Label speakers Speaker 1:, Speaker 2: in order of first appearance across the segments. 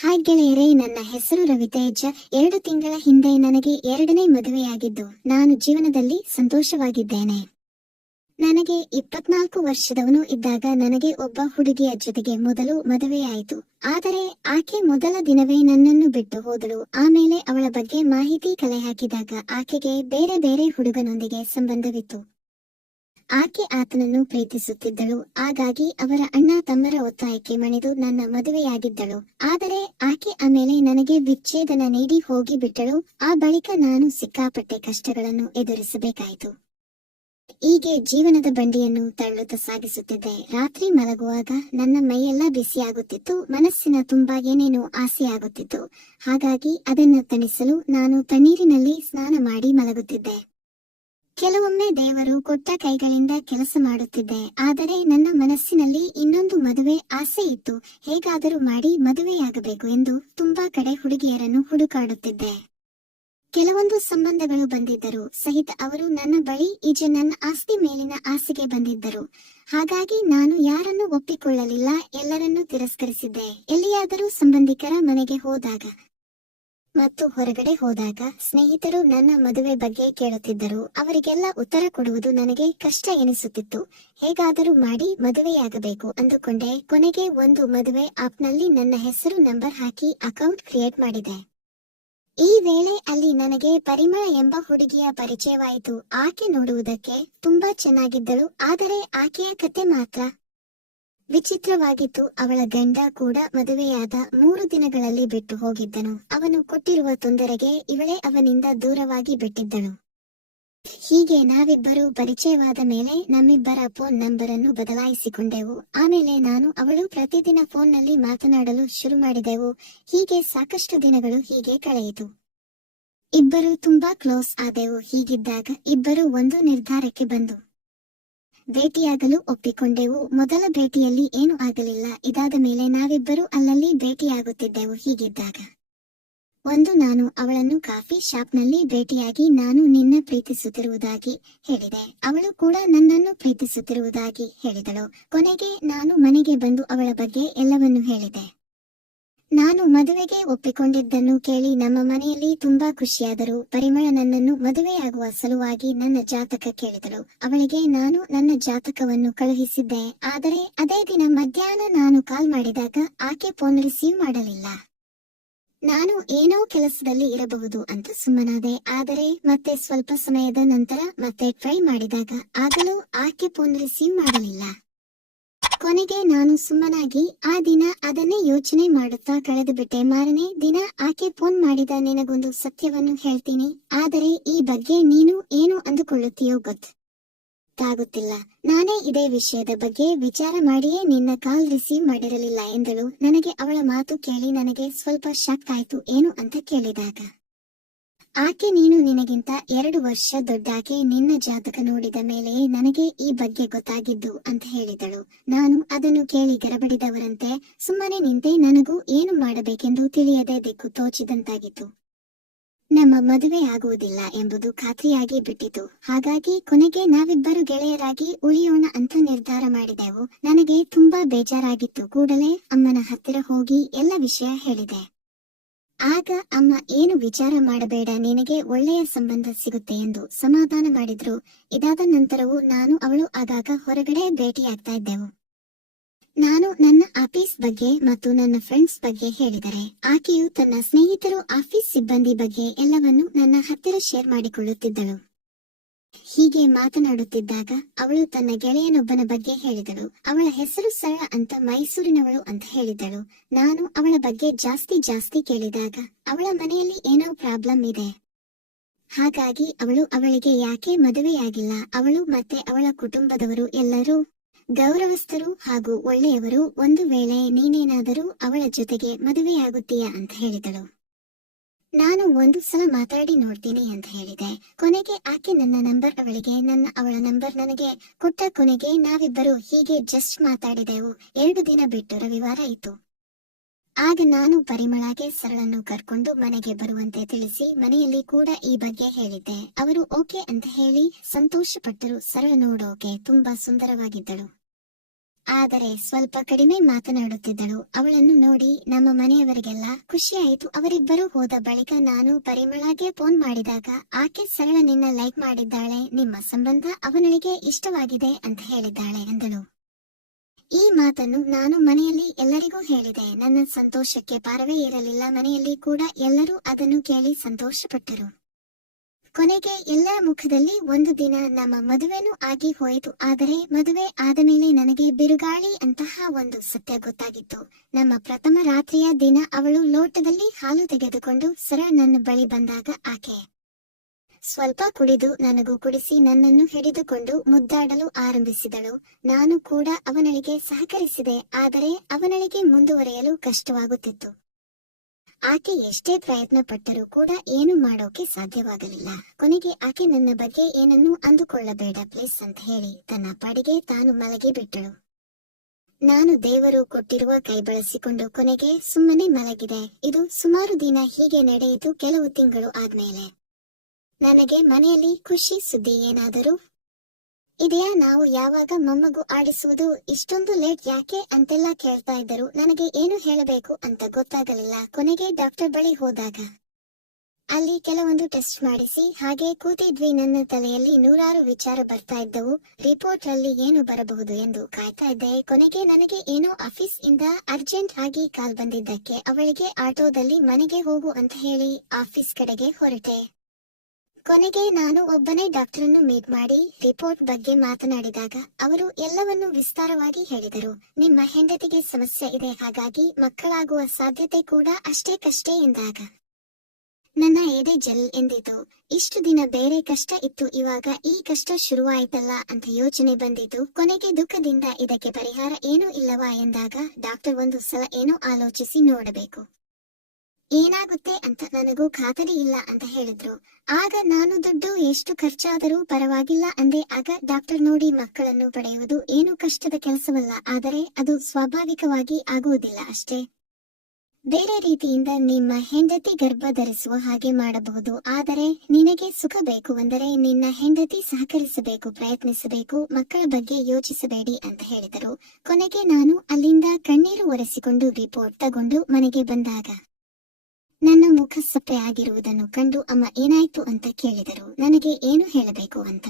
Speaker 1: Hi ಗೆಳೆಯರೇ, ನನ್ನ ಹೆಸರು ರವಿತೇಜ. ಎರಡು ತಿಂಗಳ ಹಿಂದೆ ನನಗೆ ಎರಡನೇ ಮದುವೆಯಾಗಿದ್ದು, ನಾನು ಜೀವನದಲ್ಲಿ ಸಂತೋಷವಾಗಿದ್ದೇನೆ. ನನಗೆ ಇಪ್ಪತ್ನಾಲ್ಕು ವರ್ಷದವನು ಇದ್ದಾಗ ನನಗೆ ಒಬ್ಬ ಹುಡುಗಿಯ ಜೊತೆಗೆ ಮೊದಲು ಮದುವೆಯಾಯಿತು. ಆದರೆ ಆಕೆ ಮೊದಲ ದಿನವೇ ನನ್ನನ್ನು ಬಿಟ್ಟು ಹೋದಳು. ಆಮೇಲೆ ಅವಳ ಬಗ್ಗೆ ಮಾಹಿತಿ ಕಲೆ ಹಾಕಿದಾಗ ಆಕೆಗೆ ಬೇರೆ ಬೇರೆ ಹುಡುಗನೊಂದಿಗೆ ಸಂಬಂಧವಿತ್ತು. ಆಕೆ ಆತನನ್ನು ಪ್ರೀತಿಸುತ್ತಿದ್ದಳು. ಹಾಗಾಗಿ ಅವರ ಅಣ್ಣ ತಮ್ಮರ ಒತ್ತಾಯಕ್ಕೆ ಮಣಿದು ನನ್ನ ಮದುವೆಯಾಗಿದ್ದಳು. ಆದರೆ ಆಕೆ ಆಮೇಲೆ ನನಗೆ ವಿಚ್ಛೇದನ ನೀಡಿ ಹೋಗಿಬಿಟ್ಟಳು ಆ ಬಳಿಕ ನಾನು ಸಿಕ್ಕಾಪಟ್ಟೆ ಕಷ್ಟಗಳನ್ನು ಎದುರಿಸಬೇಕಾಯಿತು. ಹೀಗೆ ಜೀವನದ ಬಂಡಿಯನ್ನು ತಳ್ಳುತ್ತಾ ಸಾಗಿಸುತ್ತಿದ್ದೆ. ರಾತ್ರಿ ಮಲಗುವಾಗ ನನ್ನ ಮೈಯೆಲ್ಲ ಬಿಸಿಯಾಗುತ್ತಿತ್ತು. ಮನಸ್ಸಿನ ತುಂಬಾ ಏನೇನೋ ಆಸೆಯಾಗುತ್ತಿತ್ತು. ಹಾಗಾಗಿ ಅದನ್ನು ತಣಿಸಲು ನಾನು ತಣ್ಣೀರಿನಲ್ಲಿ ಸ್ನಾನ ಮಾಡಿ ಮಲಗುತ್ತಿದ್ದೆ. ಕೆಲವೊಮ್ಮೆ ದೇವರು ಕೊಟ್ಟ ಕೈಗಳಿಂದ ಕೆಲಸ ಮಾಡುತ್ತಿದ್ದೆ. ಆದರೆ ನನ್ನ ಮನಸ್ಸಿನಲ್ಲಿ ಇನ್ನೊಂದು ಮದುವೆ ಆಸೆ ಇತ್ತು. ಹೇಗಾದರೂ ಮಾಡಿ ಮದುವೆಯಾಗಬೇಕು ಎಂದು ತುಂಬಾ ಕಡೆ ಹುಡುಗಿಯರನ್ನು ಹುಡುಕಾಡುತ್ತಿದ್ದೆ. ಕೆಲವೊಂದು ಸಂಬಂಧಗಳು ಬಂದಿದ್ದರು. ಸಹಿತ ಅವರು ನನ್ನ ಬಳಿ ಈಜೆ ನನ್ನ ಆಸ್ತಿ ಮೇಲಿನ ಆಸೆಗೆ ಬಂದಿದ್ದರು. ಹಾಗಾಗಿ ನಾನು ಯಾರನ್ನು ಒಪ್ಪಿಕೊಳ್ಳಲಿಲ್ಲ, ಎಲ್ಲರನ್ನೂ ತಿರಸ್ಕರಿಸಿದ್ದೆ. ಎಲ್ಲಿಯಾದರೂ ಸಂಬಂಧಿಕರ ಮನೆಗೆ ಹೋದಾಗ ಮತ್ತು ಹೊರಗಡೆ ಹೋದಾಗ ಸ್ನೇಹಿತರು ನನ್ನ ಮದುವೆ ಬಗ್ಗೆ ಕೇಳುತ್ತಿದ್ದರು. ಅವರಿಗೆಲ್ಲ ಉತ್ತರ ಕೊಡುವುದು ನನಗೆ ಕಷ್ಟ ಎನಿಸುತ್ತಿತ್ತು. ಹೇಗಾದರೂ ಮಾಡಿ ಮದುವೆಯಾಗಬೇಕು ಅಂದುಕೊಂಡೆ ಕೊನೆಗೆ ಒಂದು ಮದುವೆ ಆಪ್ನಲ್ಲಿ ನನ್ನ ಹೆಸರು ನಂಬರ್ ಹಾಕಿ ಅಕೌಂಟ್ ಕ್ರಿಯೇಟ್ ಮಾಡಿದೆ. ಈ ವೇಳೆ ಅಲ್ಲಿ ನನಗೆ ಪರಿಮಳ ಎಂಬ ಹುಡುಗಿಯ ಪರಿಚಯವಾಯಿತು. ಆಕೆ ನೋಡುವುದಕ್ಕೆ ತುಂಬಾ ಚೆನ್ನಾಗಿದ್ದಳು, ಆದರೆ ಆಕೆಯ ಕತೆ ಮಾತ್ರ ವಿಚಿತ್ರವಾಗಿತ್ತು ಅವಳ ಗಂಡ ಕೂಡ ಮದುವೆಯಾದ ಮೂರು ದಿನಗಳಲ್ಲಿ ಬಿಟ್ಟು ಹೋಗಿದ್ದನು. ಅವನು ಕೊಟ್ಟಿರುವ ತೊಂದರೆಗೆ ಇವಳೇ ಅವನಿಂದ ದೂರವಾಗಿ ಬಿಟ್ಟಿದ್ದಳು. ಹೀಗೆ ನಾವಿಬ್ಬರು ಪರಿಚಯವಾದ ಮೇಲೆ ನಮ್ಮಿಬ್ಬರ ಫೋನ್ ನಂಬರ್ ಅನ್ನು ಬದಲಾಯಿಸಿಕೊಂಡೆವು. ಆಮೇಲೆ ನಾನು ಅವಳು ಪ್ರತಿದಿನ ಫೋನ್ನಲ್ಲಿ ಮಾತನಾಡಲು ಶುರು ಮಾಡಿದೆವು. ಹೀಗೆ ಸಾಕಷ್ಟು ದಿನಗಳು ಹೀಗೆ ಕಳೆಯಿತು. ಇಬ್ಬರು ತುಂಬಾ ಕ್ಲೋಸ್ ಆದೆವು. ಹೀಗಿದ್ದಾಗ ಇಬ್ಬರು ಒಂದು ನಿರ್ಧಾರಕ್ಕೆ ಬಂದು ಭೇಟಿಯಾಗಲು ಒಪ್ಪಿಕೊಂಡೆವು. ಮೊದಲ ಭೇಟಿಯಲ್ಲಿ ಏನು ಆಗಲಿಲ್ಲ. ಇದಾದ ಮೇಲೆ ನಾವಿಬ್ಬರು ಅಲ್ಲಲ್ಲಿ ಭೇಟಿಯಾಗುತ್ತಿದ್ದೆವು. ಹೀಗಿದ್ದಾಗ, ಒಂದು ನಾನು ಅವಳನ್ನು ಕಾಫಿ ಶಾಪ್ನಲ್ಲಿ ಭೇಟಿಯಾಗಿ ನಾನು ನಿನ್ನ ಪ್ರೀತಿಸುತ್ತಿರುವುದಾಗಿ ಹೇಳಿದೆ. ಅವಳು ಕೂಡ ನನ್ನನ್ನು ಪ್ರೀತಿಸುತ್ತಿರುವುದಾಗಿ ಹೇಳಿದಳು. ಕೊನೆಗೆ ನಾನು ಮನೆಗೆ ಬಂದು ಅವಳ ಬಗ್ಗೆ ಎಲ್ಲವನ್ನೂ ಹೇಳಿದೆ. ನಾನು ಮದುವೆಗೆ ಒಪ್ಪಿಕೊಂಡಿದ್ದನ್ನು ಕೇಳಿ ನಮ್ಮ ಮನೆಯಲ್ಲಿ ತುಂಬಾ ಖುಷಿಯಾದರು. ಪರಿಮಳ ನನ್ನನ್ನು ಮದುವೆಯಾಗುವ ಸಲುವಾಗಿ ನನ್ನ ಜಾತಕ ಕೇಳಿದಳು. ಅವಳಿಗೆ ನಾನು ನನ್ನ ಜಾತಕವನ್ನು ಕಳುಹಿಸಿದ್ದೆ. ಆದರೆ ಅದೇ ದಿನ ಮಧ್ಯಾಹ್ನ ನಾನು ಕಾಲ್ ಮಾಡಿದಾಗ ಆಕೆ ಫೋನ್ ರಿಸೀವ್ ಮಾಡಲಿಲ್ಲ. ನಾನು ಏನೋ ಕೆಲಸದಲ್ಲಿ ಇರಬಹುದು ಅಂತ ಸುಮ್ಮನಾದೆ. ಆದರೆ ಮತ್ತೆ ಸ್ವಲ್ಪ ಸಮಯದ ನಂತರ ಮತ್ತೆ ಟ್ರೈ ಮಾಡಿದಾಗ ಆಗಲೂ ಆಕೆ ಫೋನ್ ರಿಸೀವ್ ಮಾಡಲಿಲ್ಲ. ಕೊನೆಗೆ ನಾನು ಸುಮ್ಮನಾಗಿ ಆ ದಿನ ಅದನ್ನೇ ಯೋಚನೆ ಮಾಡುತ್ತಾ ಕಳೆದು ಬಿಟ್ಟೆ ಮಾರನೇ ದಿನ ಆಕೆ ಫೋನ್ ಮಾಡಿದ ನಿನಗೊಂದು ಸತ್ಯವನ್ನು ಹೇಳ್ತೀನಿ. ಆದರೆ ಈ ಬಗ್ಗೆ ನೀನು ಏನು ಅಂದುಕೊಳ್ಳುತ್ತೀಯೋ ಗೊತ್ತಾಗುತ್ತಿಲ್ಲ. ನಾನೇ ಇದೇ ವಿಷಯದ ಬಗ್ಗೆ ವಿಚಾರ ಮಾಡಿಯೇ ನಿನ್ನ ಕಾಲ್ ರಿಸೀವ್ ಮಾಡಿರಲಿಲ್ಲ ಎಂದಳು. ನನಗೆ ಅವಳ ಮಾತು ಕೇಳಿ ನನಗೆ ಸ್ವಲ್ಪ ಶಾಕ್ ಆಯ್ತು ಏನು ಅಂತ ಕೇಳಿದಾಗ ಆಕೆ ನೀನು ನಿನಗಿಂತ ಎರಡು ವರ್ಷ ದೊಡ್ಡಾಕೆ ನಿನ್ನ ಜಾತಕ ನೋಡಿದ ಮೇಲೆ ನನಗೆ ಈ ಬಗ್ಗೆ ಗೊತ್ತಾಗಿದ್ದು ಅಂತ ಹೇಳಿದಳು. ನಾನು ಅದನ್ನು ಕೇಳಿ ಗರಬಡಿದವರಂತೆ ಸುಮ್ಮನೆ ನಿಂತೆ ನನಗೂ ಏನು ಮಾಡಬೇಕೆಂದು ತಿಳಿಯದೆ ದಿಕ್ಕು ತೋಚಿದಂತಾಗಿತ್ತು. ನಮ್ಮ ಮದುವೆ ಆಗುವುದಿಲ್ಲ ಎಂಬುದು ಖಾತ್ರಿಯಾಗಿ ಬಿಟ್ಟಿತು. ಹಾಗಾಗಿ ಕೊನೆಗೆ ನಾವಿಬ್ಬರು ಗೆಳೆಯರಾಗಿ ಉಳಿಯೋಣ ಅಂತ ನಿರ್ಧಾರ ಮಾಡಿದೆವು. ನನಗೆ ತುಂಬಾ ಬೇಜಾರಾಗಿತ್ತು. ಕೂಡಲೇ ಅಮ್ಮನ ಹತ್ತಿರ ಹೋಗಿ ಎಲ್ಲ ವಿಷಯ ಹೇಳಿದೆ. ಆಗ ಅಮ್ಮ ಏನು ವಿಚಾರ ಮಾಡಬೇಡ, ನಿನಗೆ ಒಳ್ಳೆಯ ಸಂಬಂಧ ಸಿಗುತ್ತೆ ಎಂದು ಸಮಾಧಾನ ಮಾಡಿದ್ರು. ಇದಾದ ನಂತರವೂ ನಾನು ಅವಳು ಆಗಾಗ ಹೊರಗಡೆ ಭೇಟಿಯಾಗ್ತಾ ಇದ್ದೆವು. ನಾನು ನನ್ನ ಆಫೀಸ್ ಬಗ್ಗೆ ಮತ್ತು ನನ್ನ ಫ್ರೆಂಡ್ಸ್ ಬಗ್ಗೆ ಹೇಳಿದರೆ, ಆಕೆಯು ತನ್ನ ಸ್ನೇಹಿತರು ಆಫೀಸ್ ಸಿಬ್ಬಂದಿ ಬಗ್ಗೆ ಎಲ್ಲವನ್ನೂ ನನ್ನ ಹತ್ತಿರ ಶೇರ್ ಮಾಡಿಕೊಳ್ಳುತ್ತಿದ್ದಳು. ಹೀಗೆ ಮಾತನಾಡುತ್ತಿದ್ದಾಗ ಅವಳು ತನ್ನ ಗೆಳೆಯನೊಬ್ಬನ ಬಗ್ಗೆ ಹೇಳಿದಳು. ಅವಳ ಹೆಸರು ಸರಳ ಅಂತ ಮೈಸೂರಿನವಳು ಅಂತ ಹೇಳಿದಳು. ನಾನು ಅವಳ ಬಗ್ಗೆ ಜಾಸ್ತಿ ಜಾಸ್ತಿ ಕೇಳಿದಾಗ ಅವಳ ಮನೆಯಲ್ಲಿ ಏನೋ ಪ್ರಾಬ್ಲಮ್ ಇದೆ. ಹಾಗಾಗಿ ಅವಳು ಅವಳಿಗೆ ಯಾಕೆ ಮದುವೆಯಾಗಿಲ್ಲ? ಅವಳು ಮತ್ತೆ ಅವಳ ಕುಟುಂಬದವರು ಎಲ್ಲರೂ ಗೌರವಸ್ಥರು ಹಾಗೂ ಒಳ್ಳೆಯವರು. ಒಂದು ವೇಳೆ ನೀನೇನಾದರೂ ಅವಳ ಜೊತೆಗೆ ಮದುವೆಯಾಗುತ್ತೀಯಾ ಅಂತ ಹೇಳಿದಳು. ನಾನು ಒಂದು ಸಲ ಮಾತಾಡಿ ನೋಡ್ತೀನಿ ಅಂತ ಹೇಳಿದೆ. ಕೊನೆಗೆ ಆಕೆ ನನ್ನ ನಂಬರ್ ಅವಳಿಗೆ, ನನ್ನ ಅವಳ ನಂಬರ್ ನನಗೆ ಕೊಟ್ಟ ಕೊನೆಗೆ ನಾವಿಬ್ಬರು ಹೀಗೆ ಜಸ್ಟ್ ಮಾತಾಡಿದೆವು. ಎರಡು ದಿನ ಬಿಟ್ಟು ರವಿವಾರ ಇತ್ತು ಆಗ ನಾನು ಪರಿಮಳಾಗೆ ಸರಳನ್ನು ಕರ್ಕೊಂಡು ಮನೆಗೆ ಬರುವಂತೆ ತಿಳಿಸಿ ಮನೆಯಲ್ಲಿ ಕೂಡ ಈ ಬಗ್ಗೆ ಹೇಳಿದ್ದೆ. ಅವರು ಓಕೆ ಅಂತ ಹೇಳಿ ಸಂತೋಷಪಟ್ಟರು. ಸರಳ ನೋಡೋಕೆ ತುಂಬಾ ಸುಂದರವಾಗಿದ್ದಳು. ಆದರೆ ಸ್ವಲ್ಪ ಕಡಿಮೆ ಮಾತನಾಡುತ್ತಿದ್ದಳು. ಅವಳನ್ನು ನೋಡಿ ನಮ್ಮ ಮನೆಯವರಿಗೆಲ್ಲ ಖುಷಿಯಾಯಿತು. ಅವರಿಬ್ಬರು ಹೋದ ಬಳಿಕ ನಾನು ಪರಿಮಳಗೆ ಫೋನ್ ಮಾಡಿದಾಗ, ಆಕೆ ಸರಳ ನಿನ್ನ ಲೈಕ್ ಮಾಡಿದ್ದಾಳೆ. ನಿಮ್ಮ ಸಂಬಂಧ ಅವನಳಿಗೆ ಇಷ್ಟವಾಗಿದೆ ಅಂತ ಹೇಳಿದ್ದಾಳೆ ಎಂದಳು. ಈ ಮಾತನ್ನು ನಾನು ಮನೆಯಲ್ಲಿ ಎಲ್ಲರಿಗೂ ಹೇಳಿದೆ. ನನ್ನ ಸಂತೋಷಕ್ಕೆ ಪಾರವೇ ಇರಲಿಲ್ಲ. ಮನೆಯಲ್ಲಿ ಕೂಡ ಎಲ್ಲರೂ ಅದನ್ನು ಕೇಳಿ ಸಂತೋಷಪಟ್ಟರು. ಕೊನೆಗೆ ಎಲ್ಲರ ಮುಖದಲ್ಲಿ ಒಂದು ದಿನ ನಮ್ಮ ಮದುವೆನೂ ಆಗಿ ಹೋಯಿತು. ಆದರೆ ಮದುವೆ ಆದ ಮೇಲೆ ನನಗೆ ಬಿರುಗಾಳಿ ಅಂತಹ ಒಂದು ಸತ್ಯ ಗೊತ್ತಾಗಿತ್ತು. ನಮ್ಮ ಪ್ರಥಮ ರಾತ್ರಿಯ ದಿನ ಅವಳು ಲೋಟದಲ್ಲಿ ಹಾಲು ತೆಗೆದುಕೊಂಡು ಸರ ನನ್ನ ಬಳಿ ಬಂದಾಗ ಆಕೆ ಸ್ವಲ್ಪ ಕುಡಿದು ನನಗೂ ಕುಡಿಸಿ ನನ್ನನ್ನು ಹಿಡಿದುಕೊಂಡು ಮುದ್ದಾಡಲು ಆರಂಭಿಸಿದಳು. ನಾನು ಕೂಡ ಅವನಳಿಗೆ ಸಹಕರಿಸಿದೆ. ಆದರೆ ಅವನಳಿಗೆ ಮುಂದುವರೆಯಲು ಕಷ್ಟವಾಗುತ್ತಿತ್ತು. ಆಕೆ ಎಷ್ಟೇ ಪ್ರಯತ್ನ ಪಟ್ಟರೂ ಕೂಡ ಏನು ಮಾಡೋಕೆ ಸಾಧ್ಯವಾಗಲಿಲ್ಲ. ಕೊನೆಗೆ ಆಕೆ ನನ್ನ ಬಗ್ಗೆ ಏನನ್ನೂ ಅಂದುಕೊಳ್ಳಬೇಡ ಪ್ಲೀಸ್ ಅಂತ ಹೇಳಿ ತನ್ನ ಪಾಡಿಗೆ ತಾನು ಮಲಗಿ ಬಿಟ್ಟಳು. ನಾನು ದೇವರು ಕೊಟ್ಟಿರುವ ಕೈ ಬಳಸಿಕೊಂಡು ಕೊನೆಗೆ ಸುಮ್ಮನೆ ಮಲಗಿದೆ. ಇದು ಸುಮಾರು ದಿನ ಹೀಗೆ ನಡೆಯಿತು ಕೆಲವು ತಿಂಗಳು ಆದ್ಮೇಲೆ. ನನಗೆ ಮನೆಯಲ್ಲಿ ಖುಷಿ ಸುದ್ದಿ ಏನಾದರೂ ಇದೆಯಾ? ನಾವು ಯಾವಾಗ ಮೊಮ್ಮಗು ಆಡಿಸುವುದು? ಇಷ್ಟೊಂದು ಲೇಟ್ ಯಾಕೆ ಅಂತೆಲ್ಲ ಕೇಳ್ತಾ ಇದ್ದರು. ನನಗೆ ಏನು ಹೇಳಬೇಕು ಅಂತ ಗೊತ್ತಾಗಲಿಲ್ಲ. ಕೊನೆಗೆ ಡಾಕ್ಟರ್ ಬಳಿ ಹೋದಾಗ ಅಲ್ಲಿ ಕೆಲವೊಂದು ಟೆಸ್ಟ್ ಮಾಡಿಸಿ, ಹಾಗೆ ಕೂತಿದ್ವಿ ನನ್ನ ತಲೆಯಲ್ಲಿ ನೂರಾರು ವಿಚಾರ ಬರ್ತಾ ಇದ್ದವು. ರಿಪೋರ್ಟ್ ಅಲ್ಲಿ ಏನು ಬರಬಹುದು ಎಂದು ಕಾಯ್ತಾ ಇದ್ದೆ. ಕೊನೆಗೆ ನನಗೆ ಏನೋ ಆಫೀಸ್ ಇಂದ ಅರ್ಜೆಂಟ್ ಆಗಿ ಕಾಲ್ ಬಂದಿದ್ದಕ್ಕೆ, ಅವಳಿಗೆ ಆಟೋದಲ್ಲಿ ಮನೆಗೆ ಹೋಗು ಅಂತ ಹೇಳಿ ಆಫೀಸ್ ಕಡೆಗೆ ಹೊರಟೆ. ಕೊನೆಗೆ ನಾನು ಒಬ್ಬನೇ ಡಾಕ್ಟರನ್ನು ಮೀಟ್ ಮಾಡಿ ರಿಪೋರ್ಟ್ ಬಗ್ಗೆ ಮಾತನಾಡಿದಾಗ ಅವರು ಎಲ್ಲವನ್ನು ವಿಸ್ತಾರವಾಗಿ ಹೇಳಿದರು. ನಿಮ್ಮ ಹೆಂಡತಿಗೆ ಸಮಸ್ಯೆ ಇದೆ, ಹಾಗಾಗಿ ಮಕ್ಕಳಾಗುವ ಸಾಧ್ಯತೆ ಕೂಡ ಅಷ್ಟೇ ಕಷ್ಟೇ ಎಂದಾಗ. ನನ್ನ ಎದೆ ಜಲ್ ಎಂದಿತು. ಇಷ್ಟು ದಿನ ಬೇರೆ ಕಷ್ಟ ಇತ್ತು, ಇವಾಗ ಈ ಕಷ್ಟ ಶುರುವಾಯಿತಲ್ಲ ಅಂತ ಯೋಚನೆ ಬಂದಿತು. ಕೊನೆಗೆ ದುಃಖದಿಂದ ಇದಕ್ಕೆ ಪರಿಹಾರ ಏನೂ ಇಲ್ಲವಾ ಎಂದಾಗ ಡಾಕ್ಟರ್ ಒಂದು ಸಲ ಏನೋ ಆಲೋಚಿಸಿ ನೋಡಬೇಕು. ಏನಾಗುತ್ತೆ ಅಂತ ನನಗೂ ಖಾತರಿ ಇಲ್ಲ ಅಂತ ಹೇಳಿದ್ರು. ಆಗ ನಾನು ದುಡ್ಡು ಎಷ್ಟು ಖರ್ಚಾದರೂ ಪರವಾಗಿಲ್ಲ ಅಂದೆ, ಆಗ ಡಾಕ್ಟರ್ ನೋಡಿ ಮಕ್ಕಳನ್ನು ಪಡೆಯುವುದು ಏನು ಕಷ್ಟದ ಕೆಲಸವಲ್ಲ, ಆದರೆ ಅದು ಸ್ವಾಭಾವಿಕವಾಗಿ ಆಗುವುದಿಲ್ಲ ಅಷ್ಟೇ. ಬೇರೆ ರೀತಿಯಿಂದ ನಿಮ್ಮ ಹೆಂಡತಿ ಗರ್ಭ ಧರಿಸುವ ಹಾಗೆ ಮಾಡಬಹುದು, ಆದರೆ ನಿನಗೆ ಸುಖ ಬೇಕು ಅಂದರೆ ನಿನ್ನ ಹೆಂಡತಿ ಸಹಕರಿಸಬೇಕು, ಪ್ರಯತ್ನಿಸಬೇಕು, ಮಕ್ಕಳ ಬಗ್ಗೆ ಯೋಚಿಸಬೇಡಿ ಅಂತ ಹೇಳಿದರು. ಕೊನೆಗೆ ನಾನು ಅಲ್ಲಿಂದ ಕಣ್ಣೀರು ಒರೆಸಿಕೊಂಡು ರಿಪೋರ್ಟ್ ತಗೊಂಡು ಮನೆಗೆ ಬಂದಾಗ ನನ್ನ ಮುಖ ಸಪ್ಪೆ ಆಗಿರುವುದನ್ನು ಕಂಡು ಅಮ್ಮ ಏನಾಯ್ತು ಅಂತ ಕೇಳಿದರು. ನನಗೆ ಏನು ಹೇಳಬೇಕು ಅಂತ?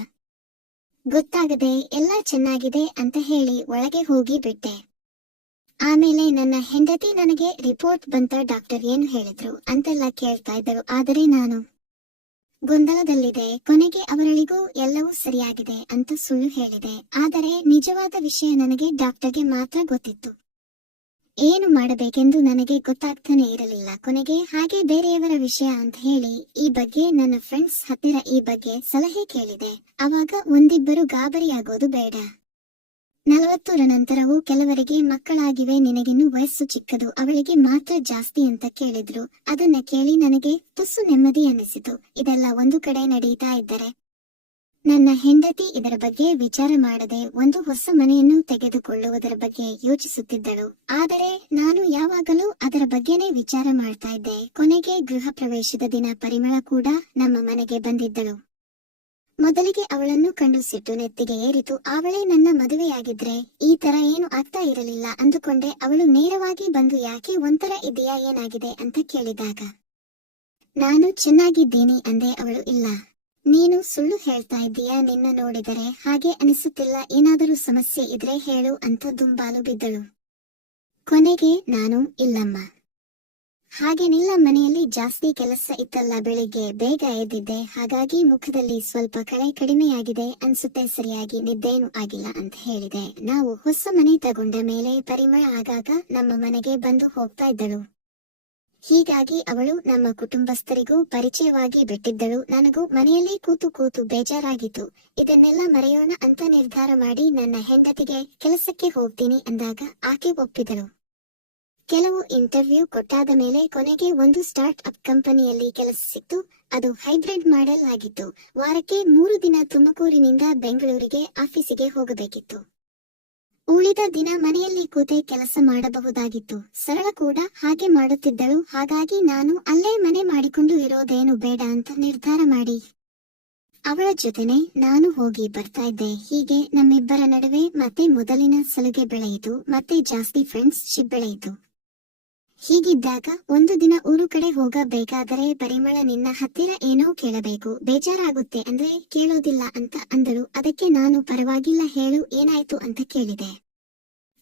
Speaker 1: ಗೊತ್ತಾಗದೆ, ಎಲ್ಲ ಚೆನ್ನಾಗಿದೆ ಅಂತ ಹೇಳಿ ಒಳಗೆ ಹೋಗಿ ಬಿಟ್ಟೆ. ಆಮೇಲೆ ನನ್ನ ಹೆಂಡತಿ ನನಗೆ ರಿಪೋರ್ಟ್ ಬಂತ ಡಾಕ್ಟರ್ ಏನು ಹೇಳಿದ್ರು ಅಂತೆಲ್ಲ ಕೇಳ್ತಾ ಇದ್ದರು. ಆದರೆ ನಾನು ಗೊಂದಲದಲ್ಲಿದೆ ಕೊನೆಗೆ ಅವರಳಿಗೂ ಎಲ್ಲವೂ ಸರಿಯಾಗಿದೆ ಅಂತ ಸುಳ್ಳು ಹೇಳಿದೆ. ಆದರೆ ನಿಜವಾದ ವಿಷಯ ನನಗೆ ಡಾಕ್ಟರ್ಗೆ ಮಾತ್ರ ಗೊತ್ತಿತ್ತು. ಏನು ಮಾಡಬೇಕೆಂದು ನನಗೆ ಗೊತ್ತಾಗ್ತಾನೆ ಇರಲಿಲ್ಲ. ಕೊನೆಗೆ ಹಾಗೆ ಬೇರೆಯವರ ವಿಷಯ ಅಂತ ಹೇಳಿ ಈ ಬಗ್ಗೆ ನನ್ನ ಫ್ರೆಂಡ್ಸ್ ಹತ್ತಿರ ಈ ಬಗ್ಗೆ ಸಲಹೆ ಕೇಳಿದೆ. ಅವಾಗ ಒಂದಿಬ್ಬರು ಗಾಬರಿಯಾಗೋದು ಬೇಡ. ನಲವತ್ತರ ನಂತರವೂ ಕೆಲವರಿಗೆ ಮಕ್ಕಳಾಗಿವೆ, ನಿನಗಿನ್ನು ವಯಸ್ಸು ಚಿಕ್ಕದು, ಅವಳಿಗೆ ಮಾತ್ರ ಜಾಸ್ತಿ ಅಂತ ಕೇಳಿದ್ರು. ಅದನ್ನ ಕೇಳಿ ನನಗೆ ತುಸು ನೆಮ್ಮದಿ ಅನ್ನಿಸಿತು. ಇದೆಲ್ಲ ಒಂದು ಕಡೆ ನಡೀತಾ ಇದ್ದರೆ ನನ್ನ ಹೆಂಡತಿ ಇದರ ಬಗ್ಗೆ ವಿಚಾರ ಮಾಡದೆ ಒಂದು ಹೊಸ ಮನೆಯನ್ನು ತೆಗೆದುಕೊಳ್ಳುವುದರ ಬಗ್ಗೆ ಯೋಚಿಸುತ್ತಿದ್ದಳು. ಆದರೆ ನಾನು ಯಾವಾಗಲೂ ಅದರ ಬಗ್ಗೆನೇ ವಿಚಾರ ಮಾಡ್ತಾ ಇದ್ದೆ. ಕೊನೆಗೆ ಗೃಹ ಪ್ರವೇಶದ ದಿನ ಪರಿಮಳ ಕೂಡ ನಮ್ಮ ಮನೆಗೆ ಬಂದಿದ್ದಳು. ಮೊದಲಿಗೆ ಅವಳನ್ನು ಕಂಡು ಸಿಟ್ಟು ನೆತ್ತಿಗೆ ಏರಿತು. ಅವಳೇ ನನ್ನ ಮದುವೆಯಾಗಿದ್ರೆ ಈ ತರ ಏನು ಆಗ್ತಾ ಇರಲಿಲ್ಲ ಅಂದುಕೊಂಡೆ. ಅವಳು ನೇರವಾಗಿ ಬಂದು ಯಾಕೆ ಒಂಥರ ಇದೆಯಾ ಏನಾಗಿದೆ? ಅಂತ ಕೇಳಿದಾಗ, ನಾನು ಚೆನ್ನಾಗಿದ್ದೀನಿ ಅಂದೆ. ಅವಳು ಇಲ್ಲ. ನೀನು ಸುಳ್ಳು ಹೇಳ್ತಾ ಇದ್ದೀಯಾ ನಿನ್ನ ನೋಡಿದರೆ? ಹಾಗೆ ಅನಿಸುತ್ತಿಲ್ಲ. ಏನಾದರೂ ಸಮಸ್ಯೆ ಇದ್ರೆ ಹೇಳು ಅಂತ ದುಂಬಾಲು ಬಿದ್ದಳು. ಕೊನೆಗೆ ನಾನು, ಇಲ್ಲಮ್ಮ. ಹಾಗೇನಿಲ್ಲ ಮನೆಯಲ್ಲಿ ಜಾಸ್ತಿ ಕೆಲಸ ಇತ್ತಲ್ಲ ಬೆಳಿಗ್ಗೆ? ಬೇಗ ಎದ್ದಿದ್ದೆ. ಹಾಗಾಗಿ ಮುಖದಲ್ಲಿ ಸ್ವಲ್ಪ ಕಳೆ ಕಡಿಮೆಯಾಗಿದೆ. ಅನ್ಸುತ್ತೆ ಸರಿಯಾಗಿ ನಿದ್ದೇನು ಆಗಿಲ್ಲ ಅಂತ ಹೇಳಿದೆ. ನಾವು ಹೊಸ ಮನೆ ತಗೊಂಡ ಮೇಲೆ ಪರಿಮಳ ಆಗಾಗ ನಮ್ಮ ಮನೆಗೆ ಬಂದು ಹೋಗ್ತಾ ಇದ್ದಳು. ಹೀಗಾಗಿ ಅವಳು ನಮ್ಮ ಕುಟುಂಬಸ್ಥರಿಗೂ ಪರಿಚಯವಾಗಿ ಬಿಟ್ಟಿದ್ದಳು. ನನಗೂ ಮನೆಯಲ್ಲಿ ಕೂತು ಕೂತು ಬೇಜಾರಾಗಿತ್ತು. ಇದನ್ನೆಲ್ಲ ಮರೆಯೋಣ ಅಂತ ನಿರ್ಧಾರ ಮಾಡಿ ನನ್ನ ಹೆಂಡತಿಗೆ ಕೆಲಸಕ್ಕೆ ಹೋಗ್ತೀನಿ ಅಂದಾಗ ಆಕೆ ಒಪ್ಪಿದಳು. ಕೆಲವು ಇಂಟರ್ವ್ಯೂ ಕೊಟ್ಟಾದ ಮೇಲೆ ಕೊನೆಗೆ ಒಂದು ಸ್ಟಾರ್ಟ್ ಅಪ್ ಕಂಪನಿಯಲ್ಲಿ ಕೆಲಸ ಸಿಕ್ತು. ಅದು ಹೈಬ್ರಿಡ್ ಮಾಡೆಲ್ ಆಗಿತ್ತು. ವಾರಕ್ಕೆ ಮೂರು ದಿನ ತುಮಕೂರಿನಿಂದ ಬೆಂಗಳೂರಿಗೆ ಆಫೀಸಿಗೆ ಹೋಗಬೇಕಿತ್ತು. ಉಳಿದ ದಿನ ಮನೆಯಲ್ಲಿ ಕೂತೆ ಕೆಲಸ ಮಾಡಬಹುದಾಗಿತ್ತು. ಸರಳ ಕೂಡ ಹಾಗೆ ಮಾಡುತ್ತಿದ್ದಳು. ಹಾಗಾಗಿ ನಾನು ಅಲ್ಲೇ ಮನೆ ಮಾಡಿಕೊಂಡು ಇರೋದೇನು ಬೇಡ ಅಂತ ನಿರ್ಧಾರ ಮಾಡಿ. ಅವಳ ಜೊತೆನೆ ನಾನು ಹೋಗಿ ಬರ್ತಾ ಇದ್ದೆ. ಹೀಗೆ ನಮ್ಮಿಬ್ಬರ ನಡುವೆ ಮತ್ತೆ ಮೊದಲಿನ ಸಲುಗೆ ಬೆಳೆಯಿತು. ಮತ್ತೆ ಜಾಸ್ತಿ ಫ್ರೆಂಡ್ಸ್ ಶಿಪ್ ಬೆಳೆಯಿತು. ಹೀಗಿದ್ದಾಗ ಒಂದು ದಿನ ಊರು ಕಡೆ ಹೋಗಬೇಕಾದರೆ ಪರಿಮಳ ನಿನ್ನ ಹತ್ತಿರ ಏನೋ ಕೇಳಬೇಕು. ಬೇಜಾರಾಗುತ್ತೆ ಅಂದ್ರೆ ಕೇಳೋದಿಲ್ಲ ಅಂತ ಅಂದಳು. ಅದಕ್ಕೆ ನಾನು ಪರವಾಗಿಲ್ಲ ಹೇಳು, ಏನಾಯ್ತು ಅಂತ ಕೇಳಿದೆ.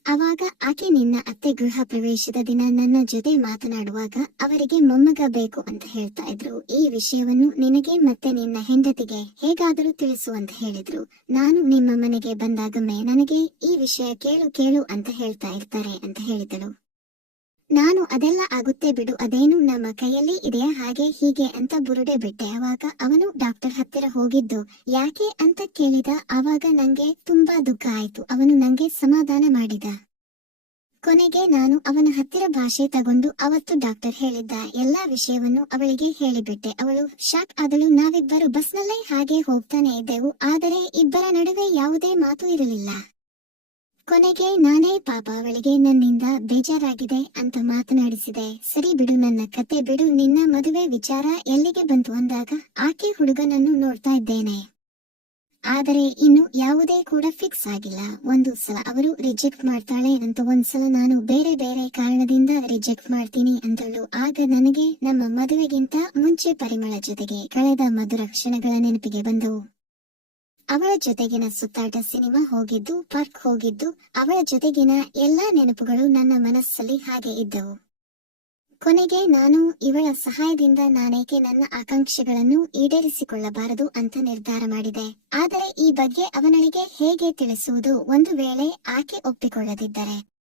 Speaker 1: ಅವಾಗ ಆಕೆ ನಿನ್ನ ಅತ್ತೆ ಗೃಹ ಪ್ರವೇಶದ ದಿನ ನನ್ನ ಜೊತೆ ಮಾತನಾಡುವಾಗ ಅವರಿಗೆ ಮೊಮ್ಮಗ ಬೇಕು ಅಂತ ಹೇಳ್ತಾ ಇದ್ರು. ಈ ವಿಷಯವನ್ನು ನಿನಗೆ ಮತ್ತೆ ನಿನ್ನ ಹೆಂಡತಿಗೆ ಹೇಗಾದರೂ ತಿಳಿಸು ಅಂತ ಹೇಳಿದ್ರು. ನಾನು ನಿಮ್ಮ ಮನೆಗೆ ಬಂದಾಗೊಮ್ಮೆ ನನಗೆ ಈ ವಿಷಯ ಕೇಳು ಕೇಳು ಅಂತ ಹೇಳ್ತಾ ಇರ್ತಾರೆ ಅಂತ ಹೇಳಿದಳು. ನಾನು ಅದೆಲ್ಲ ಆಗುತ್ತೆ ಬಿಡು, ಅದೇನು ನಮ್ಮ ಕೈಯಲ್ಲಿ ಇದೆಯಾ ಹಾಗೆ ಹೀಗೆ ಅಂತ ಬುರುಡೆ ಬಿಟ್ಟೆ. ಅವಾಗ ಅವನು ಡಾಕ್ಟರ್ ಹತ್ತಿರ ಹೋಗಿದ್ದು. ಯಾಕೆ ಅಂತ ಕೇಳಿದ ಆವಾಗ ನಂಗೆ ತುಂಬಾ ದುಃಖ ಆಯ್ತು. ಅವನು ನಂಗೆ ಸಮಾಧಾನ ಮಾಡಿದ. ಕೊನೆಗೆ ನಾನು ಅವನ ಹತ್ತಿರ ಭಾಷೆ ತಗೊಂಡು ಅವತ್ತು ಡಾಕ್ಟರ್ ಹೇಳಿದ್ದ ಎಲ್ಲಾ ವಿಷಯವನ್ನು ಅವಳಿಗೆ ಹೇಳಿಬಿಟ್ಟೆ. ಅವಳು ಶಾಕ್ ಆದಳು, ನಾವಿಬ್ಬರು ಬಸ್ನಲ್ಲೇ ಹಾಗೆ ಹೋಗ್ತಾನೆ ಇದ್ದೆವು. ಆದರೆ ಇಬ್ಬರ ನಡುವೆ ಯಾವುದೇ ಮಾತು ಇರಲಿಲ್ಲ. ಕೊನೆಗೆ ನಾನೇ ಪಾಪ ಅವಳಿಗೆ ನನ್ನಿಂದ ಬೇಜಾರಾಗಿದೆ ಅಂತ ಮಾತನಾಡಿಸಿದೆ. ಸರಿ ಬಿಡು ನನ್ನ ಕತೆ ಬಿಡು, ನಿನ್ನ ಮದುವೆ ವಿಚಾರ ಎಲ್ಲಿಗೆ ಬಂತು ಅಂದಾಗ ಆಕೆ ಹುಡುಗನನ್ನು ನೋಡ್ತಾ ಇದ್ದೇನೆ. ಆದರೆ ಇನ್ನು ಯಾವುದೇ ಕೂಡ ಫಿಕ್ಸ್ ಆಗಿಲ್ಲ. ಒಂದು ಸಲ ಅವರು ರಿಜೆಕ್ಟ್ ಮಾಡ್ತಾಳೆ ಅಂತ ಒಂದ್ಸಲ ನಾನು ಬೇರೆ ಬೇರೆ ಕಾರಣದಿಂದ ರಿಜೆಕ್ಟ್ ಮಾಡ್ತೀನಿ ಅಂತಳು ಆಗ ನನಗೆ ನಮ್ಮ ಮದುವೆಗಿಂತ ಮುಂಚೆ ಪರಿಮಳ ಜೊತೆಗೆ ಕಳೆದ ಮಧುರ ಕ್ಷಣಗಳ ನೆನಪಿಗೆ ಬಂದವು. ಅವಳ ಜೊತೆಗಿನ ಸುತ್ತಾಟ ಸಿನಿಮಾ ಹೋಗಿದ್ದು, ಪಾರ್ಕ್ ಹೋಗಿದ್ದು, ಅವಳ ಜೊತೆಗಿನ ಎಲ್ಲಾ ನೆನಪುಗಳು ನನ್ನ ಮನಸ್ಸಲ್ಲಿ ಹಾಗೆ ಇದ್ದವು. ಕೊನೆಗೆ ನಾನು ಇವಳ ಸಹಾಯದಿಂದ ನಾನೇಕೆ ನನ್ನ ಆಕಾಂಕ್ಷೆಗಳನ್ನು ಈಡೇರಿಸಿಕೊಳ್ಳಬಾರದು ಅಂತ ನಿರ್ಧಾರ ಮಾಡಿದೆ. ಆದರೆ ಈ ಬಗ್ಗೆ ಅವನಳಿಗೆ ಹೇಗೆ ತಿಳಿಸುವುದು ಒಂದು ವೇಳೆ ಆಕೆ ಒಪ್ಪಿಕೊಳ್ಳದಿದ್ದರೆ?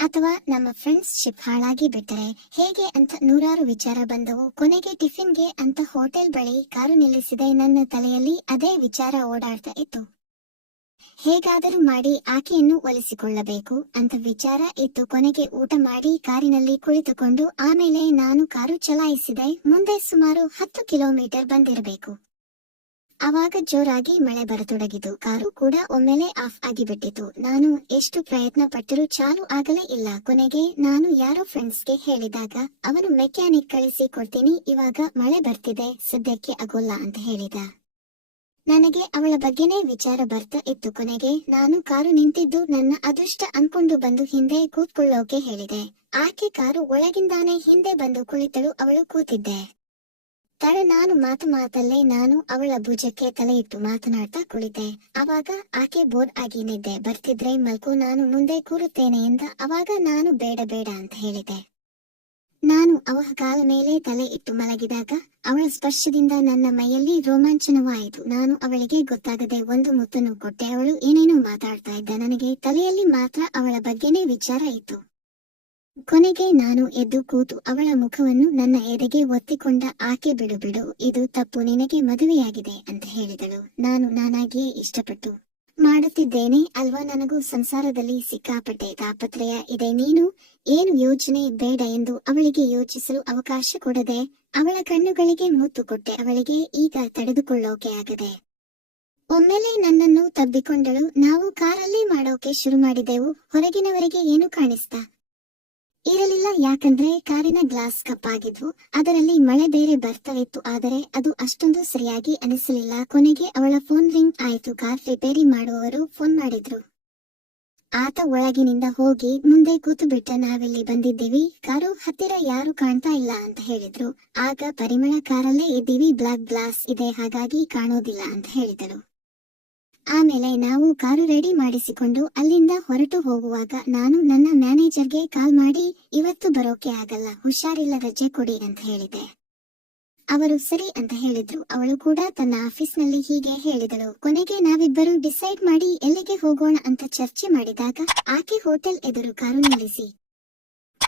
Speaker 1: ಅಥವಾ ನಮ್ಮ ಫ್ರೆಂಡ್ಸ್ ಶಿಪ್ ಹಾಳಾಗಿ ಬಿಟ್ಟರೆ ಹೇಗೆ ಅಂತ ನೂರಾರು ವಿಚಾರ ಬಂದವು. ಕೊನೆಗೆ ಟಿಫಿನ್ಗೆ ಅಂತ ಹೋಟೆಲ್ ಬಳಿ ಕಾರು ನಿಲ್ಲಿಸಿದೆ. ನನ್ನ ತಲೆಯಲ್ಲಿ ಅದೇ ವಿಚಾರ ಓಡಾಡ್ತಾ ಇತ್ತು. ಹೇಗಾದರೂ ಮಾಡಿ ಆಕೆಯನ್ನು ಒಲಿಸಿಕೊಳ್ಳಬೇಕು ಅಂತ ವಿಚಾರ ಇತ್ತು. ಕೊನೆಗೆ ಊಟ ಮಾಡಿ ಕಾರಿನಲ್ಲಿ ಕುಳಿತುಕೊಂಡು ಆಮೇಲೆ ನಾನು ಕಾರು ಚಲಾಯಿಸಿದೆ. ಮುಂದೆ ಸುಮಾರು ಹತ್ತು ಕಿಲೋಮೀಟರ್ ಬಂದಿರಬೇಕು. ಆವಾಗ ಜೋರಾಗಿ ಮಳೆ ಬರತೊಡಗಿತು. ಕಾರು ಕೂಡ ಒಮ್ಮೆಲೆ ಆಫ್ ಆಗಿಬಿಟ್ಟಿತು. ನಾನು ಎಷ್ಟು ಪ್ರಯತ್ನ ಪಟ್ಟರೂ ಚಾಲು ಆಗಲೇ ಇಲ್ಲ. ಕೊನೆಗೆ ನಾನು ಯಾರೋ ಫ್ರೆಂಡ್ಸ್ಗೆ ಹೇಳಿದಾಗ, ಅವನು ಮೆಕ್ಯಾನಿಕ್ ಕಳಿಸಿ ಕೊಡ್ತೀನಿ, ಇವಾಗ ಮಳೆ ಬರ್ತಿದೆ, ಸದ್ಯಕ್ಕೆ ಆಗೋಲ್ಲ ಅಂತ ಹೇಳಿದ. ನನಗೆ ಅವಳ ಬಗ್ಗೆನೇ ವಿಚಾರ ಬರ್ತಾ ಇತ್ತು. ಕೊನೆಗೆ ನಾನು ಕಾರು ನಿಂತಿದ್ದು ನನ್ನ ಅದೃಷ್ಟ ಅನ್ಕೊಂಡು ಬಂದು ಹಿಂದೆ ಕೂತ್ಕೊಳ್ಳೋಕೆ ಹೇಳಿದೆ. ಆಕೆ ಕಾರು ಒಳಗಿಂದಾನೆ ಹಿಂದೆ ಬಂದು ಕುಳಿತಳು, ಅವಳು ಕೂತಿದ್ದೆ. ತಡ ನಾನು ಮಾತು ಮಾತಲ್ಲೇ ನಾನು ಅವಳ ಭುಜಕ್ಕೆ ತಲೆ ಇಟ್ಟು ಮಾತನಾಡ್ತಾ ಕುಳಿತೆ. ಅವಾಗ ಆಕೆ ಬೋರ್ ಆಗಿ ನಿದ್ದೆ. ಬರ್ತಿದ್ರೆ ಮಲ್ಕು, ನಾನು ಮುಂದೆ ಕೂರುತ್ತೇನೆ ಎಂದ ಅವಾಗ ನಾನು ಬೇಡ ಬೇಡ ಅಂತ ಹೇಳಿದೆ. ನಾನು ಅವಳ ಕಾಲ ಮೇಲೆ ತಲೆ ಇಟ್ಟು ಮಲಗಿದಾಗ ಅವಳ ಸ್ಪರ್ಶದಿಂದ ನನ್ನ ಮೈಯಲ್ಲಿ ರೋಮಾಂಚನವಾಯಿತು. ನಾನು ಅವಳಿಗೆ ಗೊತ್ತಾಗದೆ ಒಂದು ಮುತ್ತನ್ನು ಕೊಟ್ಟೆ. ಅವಳು ಏನೇನೋ ಮಾತಾಡ್ತಾ ಇದ್ದ. ನನಗೆ ತಲೆಯಲ್ಲಿ ಮಾತ್ರ ಅವಳ ಬಗ್ಗೆನೇ ವಿಚಾರ ಇತ್ತು. ಕೊನೆಗೆ ನಾನು ಎದ್ದು ಕೂತು ಅವಳ ಮುಖವನ್ನು ನನ್ನ ಎದೆಗೆ ಒತ್ತಿಕೊಂಡ ಆಕೆ ಬಿಡು ಬಿಡು, ಇದು ತಪ್ಪು, ನಿನಗೆ ಮದುವೆಯಾಗಿದೆ ಅಂತ ಹೇಳಿದಳು. ನಾನು ನಾನಾಗಿಯೇ ಇಷ್ಟಪಟ್ಟು ಮಾಡುತ್ತಿದ್ದೇನೆ ಅಲ್ವಾ? ನನಗೂ ಸಂಸಾರದಲ್ಲಿ ಸಿಕ್ಕಾಪಟ್ಟೆ ತಾಪತ್ರಯ ಇದೆ. ನೀನು ಏನು ಯೋಚನೆ ಬೇಡ ಎಂದು ಅವಳಿಗೆ ಯೋಚಿಸಲು ಅವಕಾಶ ಕೊಡದೆ ಅವಳ ಕಣ್ಣುಗಳಿಗೆ ಮುತ್ತು ಕೊಟ್ಟೆ. ಅವಳಿಗೆ ಈಗ ತಡೆದುಕೊಳ್ಳೋಕೆ ಆಗದೆ ಒಮ್ಮೆಲೆ ನನ್ನನ್ನು ತಬ್ಬಿಕೊಂಡಳು. ನಾವು ಕಾರಲ್ಲಿ ಮಾಡೋಕೆ ಶುರು ಮಾಡಿದೆವು. ಹೊರಗಿನವರಿಗೆ ಏನು ಕಾಣಿಸ್ತಾ? ಇರಲಿಲ್ಲ ಯಾಕಂದ್ರೆ ಕಾರಿನ ಗ್ಲಾಸ್ ಕಪ್ಪಾಗಿದ್ವು ಅದರಲ್ಲಿ ಮಳೆ ಬೇರೆ ಬರ್ತಾ ಇತ್ತು ಆದರೆ ಅದು ಅಷ್ಟೊಂದು ಸರಿಯಾಗಿ ಅನಿಸಲಿಲ್ಲ. ಕೊನೆಗೆ ಅವಳ ಫೋನ್ ರಿಂಗ್ ಆಯಿತು. ಕಾರ್ ರಿಪೇರಿ ಮಾಡುವವರು ಫೋನ್ ಮಾಡಿದ್ರು. ಆತ ಒಳಗಿನಿಂದ ಹೋಗಿ, ಮುಂದೆ ಕೂತು ಬಿಟ್ಟ ನಾವಿಲ್ಲಿ ಬಂದಿದ್ದೀವಿ. ಕಾರು ಹತ್ತಿರ ಯಾರು ಕಾಣ್ತಾ ಇಲ್ಲ ಅಂತ ಹೇಳಿದ್ರು. ಆಗ ಪರಿಮಳ ಕಾರಲ್ಲೇ ಇದ್ದೀವಿ. ಬ್ಲಾಕ್ ಗ್ಲಾಸ್ ಇದೆ. ಹಾಗಾಗಿ ಕಾಣೋದಿಲ್ಲ ಅಂತ ಹೇಳಿದರು ಆಮೇಲೆ ನಾವು ಕಾರು ರೆಡಿ ಮಾಡಿಸಿಕೊಂಡು ಅಲ್ಲಿಂದ ಹೊರಟು ಹೋಗುವಾಗ ನಾನು ನನ್ನ ಮ್ಯಾನೇಜರ್ಗೆ ಕಾಲ್ ಮಾಡಿ, ಇವತ್ತು ಬರೋಕೆ ಆಗಲ್ಲ ಹುಷಾರಿಲ್ಲ ರಜೆ ಕೊಡಿ ಅಂತ ಹೇಳಿದೆ. ಅವರು, ಸರಿ ಅಂತ ಹೇಳಿದ್ರು. ಅವಳು ಕೂಡ ತನ್ನ ಆಫೀಸ್ನಲ್ಲಿ ಹೀಗೆ ಹೇಳಿದಳು. ಕೊನೆಗೆ ನಾವಿಬ್ಬರು ಡಿಸೈಡ್ ಮಾಡಿ ಎಲ್ಲಿಗೆ ಹೋಗೋಣ ಅಂತ ಚರ್ಚೆ ಮಾಡಿದಾಗ ಆಕೆ ಹೋಟೆಲ್ ಎದುರು ಕಾರು ನಿಲ್ಲಿಸಿ.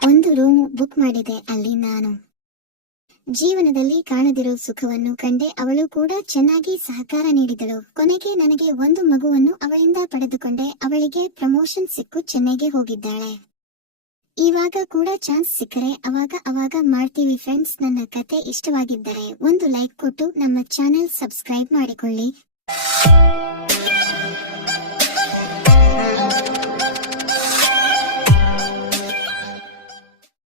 Speaker 1: ಒಂದು ರೂಮ್ ಬುಕ್ ಮಾಡಿದೆ. ಅಲ್ಲಿ ನಾನು ಜೀವನದಲ್ಲಿ ಕಾಣದಿರೋ ಸುಖವನ್ನು ಕಂಡೆ ಅವಳು ಕೂಡ ಚೆನ್ನಾಗಿ ಸಹಕಾರ ನೀಡಿದಳು. ಕೊನೆಗೆ ನನಗೆ ಒಂದು ಮಗುವನ್ನು ಅವಳಿಂದ ಪಡೆದುಕೊಂಡೆ. ಅವಳಿಗೆ ಪ್ರಮೋಷನ್ ಸಿಕ್ಕು, ಚೆನ್ನೈಗೆ ಹೋಗಿದ್ದಾಳೆ. ಇವಾಗ ಕೂಡ ಚಾನ್ಸ್ ಸಿಕ್ಕರೆ ಅವಾಗ ಅವಾಗ ಮಾಡ್ತೀವಿ ಫ್ರೆಂಡ್ಸ್ ನನ್ನ ಕತೆ ಇಷ್ಟವಾಗಿದ್ದರೆ ಒಂದು ಲೈಕ್ ಕೊಟ್ಟು ನಮ್ಮ ಚಾನೆಲ್ ಸಬ್ಸ್ಕ್ರೈಬ್ ಮಾಡಿಕೊಳ್ಳಿ.